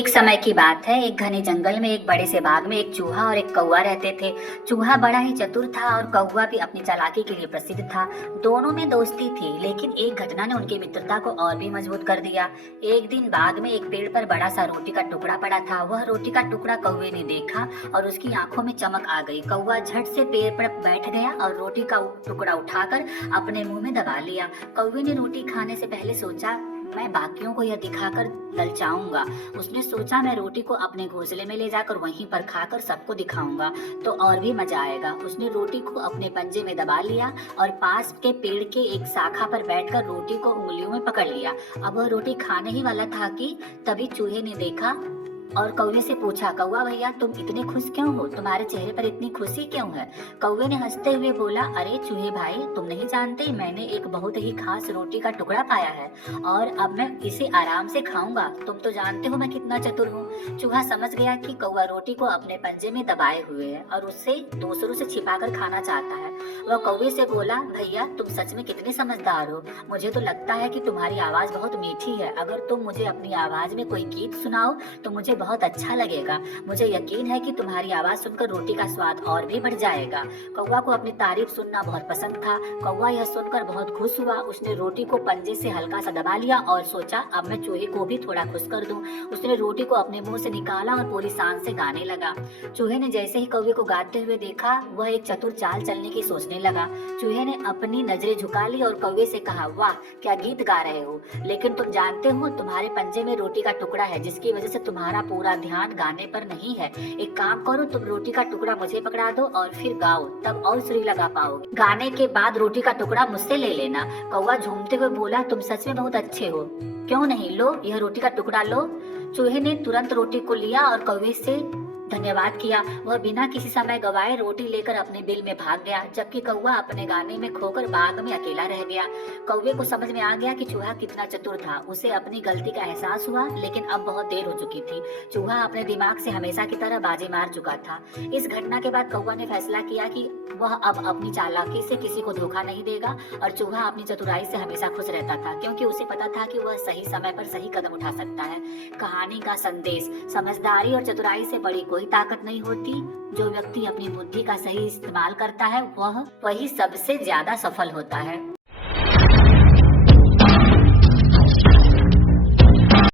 एक समय की बात है। एक घने जंगल में एक बड़े से बाग में एक चूहा और एक कौवा रहते थे। चूहा बड़ा ही चतुर था और कौवा भी अपनी चालाकी के लिए प्रसिद्ध था। दोनों में दोस्ती थी, लेकिन एक घटना ने उनकी मित्रता को और भी मजबूत कर दिया। एक दिन बाग में एक पेड़ पर बड़ा सा रोटी का टुकड़ा पड़ा था। वह रोटी का टुकड़ा कौवे ने देखा और उसकी आंखों में चमक आ गई। कौवा झट से पेड़ पर बैठ गया और रोटी का टुकड़ा उठाकर अपने मुंह में दबा लिया। कौवे ने रोटी खाने से पहले सोचा, मैं बाकियों को यह दिखाकर ललचाऊंगा। उसने सोचा, मैं रोटी को अपने घोंसले में ले जाकर वहीं पर खाकर सबको दिखाऊंगा तो और भी मजा आएगा। उसने रोटी को अपने पंजे में दबा लिया और पास के पेड़ के एक शाखा पर बैठकर रोटी को उंगलियों में पकड़ लिया। अब वह रोटी खाने ही वाला था कि तभी चूहे ने देखा और कौवे से पूछा, कौवा भैया, तुम इतने खुश क्यों हो? तुम्हारे चेहरे पर इतनी खुशी क्यों है? कौवे ने हंसते हुए बोला, अरे चूहे भाई, तुम नहीं जानते, मैंने एक बहुत ही खास रोटी का टुकड़ा पाया है और अब मैं इसे आराम से खाऊंगा। तुम तो जानते हो मैं कितना चतुर हूँ। चूहा समझ गया कि कौवा रोटी को अपने पंजे में दबाए हुए है और उससे दूसरों से छिपाकर खाना चाहता है। वह कौवे से बोला, भैया तुम सच में कितने समझदार हो। मुझे तो लगता है कि तुम्हारी आवाज बहुत मीठी है। अगर तुम मुझे अपनी आवाज में कोई गीत सुनाओ तो मुझे बहुत अच्छा लगेगा। मुझे यकीन है कि तुम्हारी आवाज सुनकर रोटी का स्वाद और भी बढ़ जाएगा। कौवा को अपनी तारीफ सुनना बहुत पसंद था। कौवा यह सुनकर बहुत खुश हुआ। उसने रोटी को पंजे से हल्का सा दबा लिया और सोचा, अब मैं चूहे को भी थोड़ा खुश कर दूं। उसने रोटी को अपने मुंह से निकाला और पूरी शान से गाने लगा। चूहे ने जैसे ही कौवे को गाते हुए देखा, वह एक चतुर चाल चलने की सोचने लगा। चूहे ने अपनी नजरें झुका ली और कौवे से कहा, वाह क्या गीत गा रहे हो, लेकिन तुम जानते हो तुम्हारे पंजे में रोटी का टुकड़ा है जिसकी वजह से तुम्हारा पूरा ध्यान गाने पर नहीं है। एक काम करो, तुम रोटी का टुकड़ा मुझे पकड़ा दो और फिर गाओ, तब और सुरी लगा पाओगे। गाने के बाद रोटी का टुकड़ा मुझसे ले लेना। कौवा झूमते हुए बोला, तुम सच में बहुत अच्छे हो। क्यों नहीं, लो यह रोटी का टुकड़ा लो। चूहे ने तुरंत रोटी को लिया और कौवे से धन्यवाद किया। वह बिना किसी समय गवाए रोटी लेकर अपने बिल में भाग गया, जबकि कौवा अपने गाने में खोकर बाग में अकेला रह गया। कौवे को समझ में आ गया कि चूहा कितना चतुर था। उसे अपनी गलती का एहसास हुआ, लेकिन अब बहुत देर हो चुकी थी। चूहा अपने दिमाग से हमेशा की तरह बाजी मार चुका था। इस घटना के बाद कौवा ने फैसला किया कि वह अब अपनी चालाकी से किसी को धोखा नहीं देगा और चूहा अपनी चतुराई से हमेशा खुश रहता था, क्योंकि उसे पता था कि वह सही समय पर सही कदम उठा सकता है। कहानी का संदेश, समझदारी और चतुराई से बड़ी कोई ताकत नहीं होती। जो व्यक्ति अपनी बुद्धि का सही इस्तेमाल करता है वही सबसे ज्यादा सफल होता है।